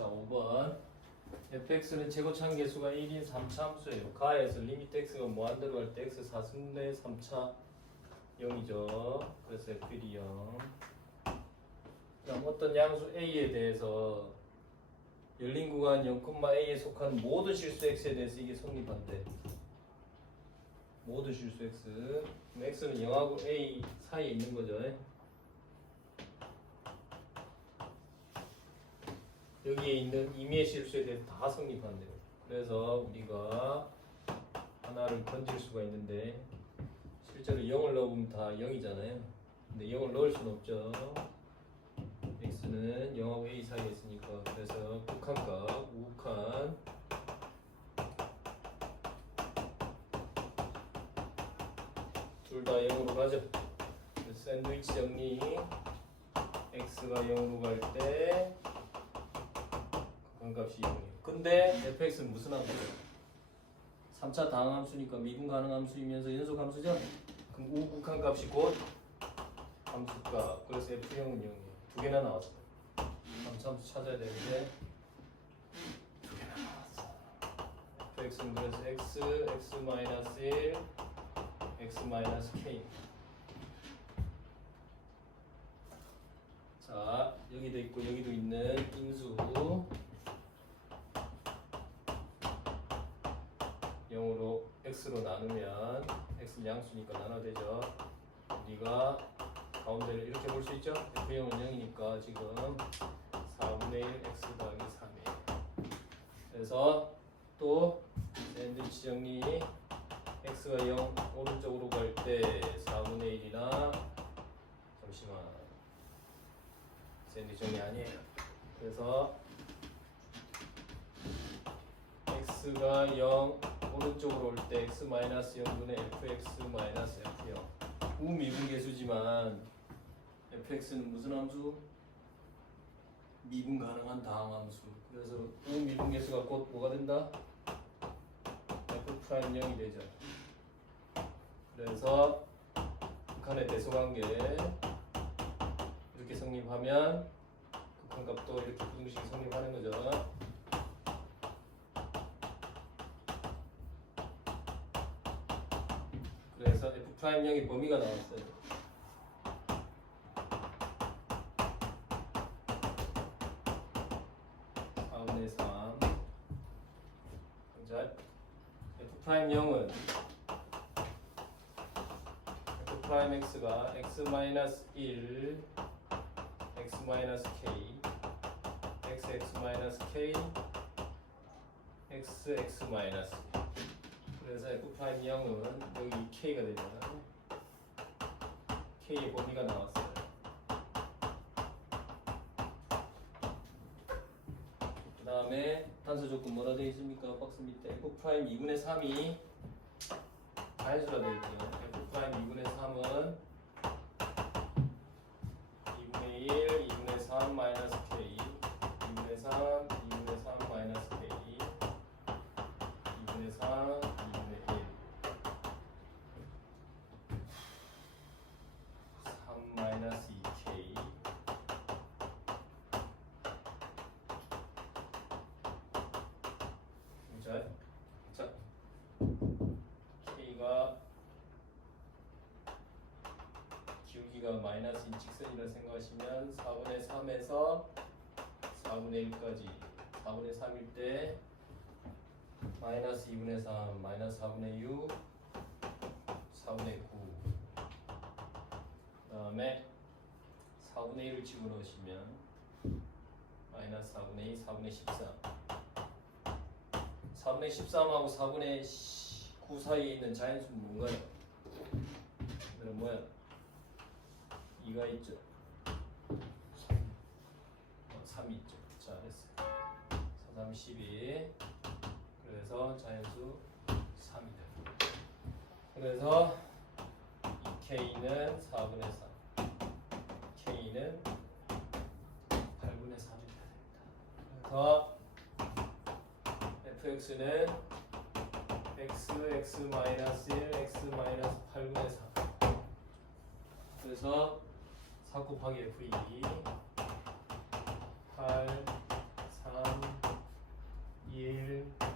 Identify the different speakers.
Speaker 1: 자 5번 fx는 개수가 1인 3차 함수예요. 가에서 리미트 x가 무한 들어갈 때 x 4승분의 3차 0이죠. 그래서 f1이 0. 그다음 어떤 양수 a에 대해서 열린 구간 0,a에 속한 모든 실수 x에 대해서 이게 성립한대. 모든 실수 x. 그럼 x는 0하고 a 사이에 있는 거죠. 여기에 있는 임의의 실수에 대해서 다 성립한대요. 그래서 우리가 하나를 던질 수가 있는데 실제로 0을 넣으면 다 0이잖아요. 근데 0을 넣을 수는 없죠. x는 0하고 a 사이에 있으니까 그래서 극한값, 우극한 둘다 0으로 가죠. 샌드위치 정리 x가 0으로 갈때 극한값이 0이에요. 근데 fx는 무슨 함수예요? 3차 당함수니까 미분 가능함수이면서 연속함수죠? 그럼 우극한값이 곧 함수값 그래서 f0은 0이에요. 두 개나 나왔어요. 3차 함수 찾아야 되는데 두 개나 나왔어. fx는 그래서 x, x 마이너스 1, x 마이너스 k 자 여기도 있고 여기도 있는 인수 0으로 x로 나누면 x 양수니까 나눠야 되죠. 우리가 가운데를 이렇게 볼 수 있죠? f0은 0이니까 지금 4분의 1 x 더하기 3이에요 그래서 또 샌드위치 정리 x가 0 오른쪽으로 갈 때 4분의 1이나 잠시만. 샌드위치 정리 아니에요. 그래서 x가 0 오른쪽으로 올 때 x 마이너스 0분의 fx 마이너스 f0 우미분 계수지만 fx는 무슨 함수? 미분 가능한 다항 함수 그래서 우미분 계수가 곧 뭐가 된다? f 프라임 0이 되죠 그래서 극한의 대소관계 이렇게 성립하면 극한값도 이렇게 부등식이 성립하는 거죠 그래서 f 프라임 0의 범위가 나왔어요. 사분의 3. 자, 프라임 0은 f 프라임 x가 x 마이너스 1, x 마이너스 k, x x 마이너스 k, x x 마이너스 그래서 f 프라임 0은 여기 k가 되잖아요. K의 범위가 나왔어요. 그 다음에 단수 조건 뭐라 되어 있습니까? 박스 밑에 f 프라임 2분의 3이 자연수라 되어 있죠. f 프라임 2분의 3은 2분의 1, 2분의 3 마이너스 k, 2분의 3, 2분의 3 마이너스 k, 2분의 3, 2분의 1 3 마이너스 2k 자, 자 k가 기울기가 마이너스인 직선이라 생각하시면 4분의 3에서 4분의 1까지 4분의 3일 때 마이너스 2분의 3 마이너스 4분의 6 4분의 9 그다음에 4분의 1을 집어넣으시면 마이너스 4분의 2 4분의 13 4분의 13하고 4분의 9 사이에 있는 자연수는 뭔가요? 그럼 뭐야? 2가 있죠 3이 있죠 잘했어요 4, 3, 12 그래서 자연수 3이다. 그래서 이 k는 4분의 3, k는 8분의 3이 돼야 됩니다. 그래서 fx는 x, x 마이너스 1, x 마이너스 8분의 3. 그래서 4 곱하기 F2 8 3 1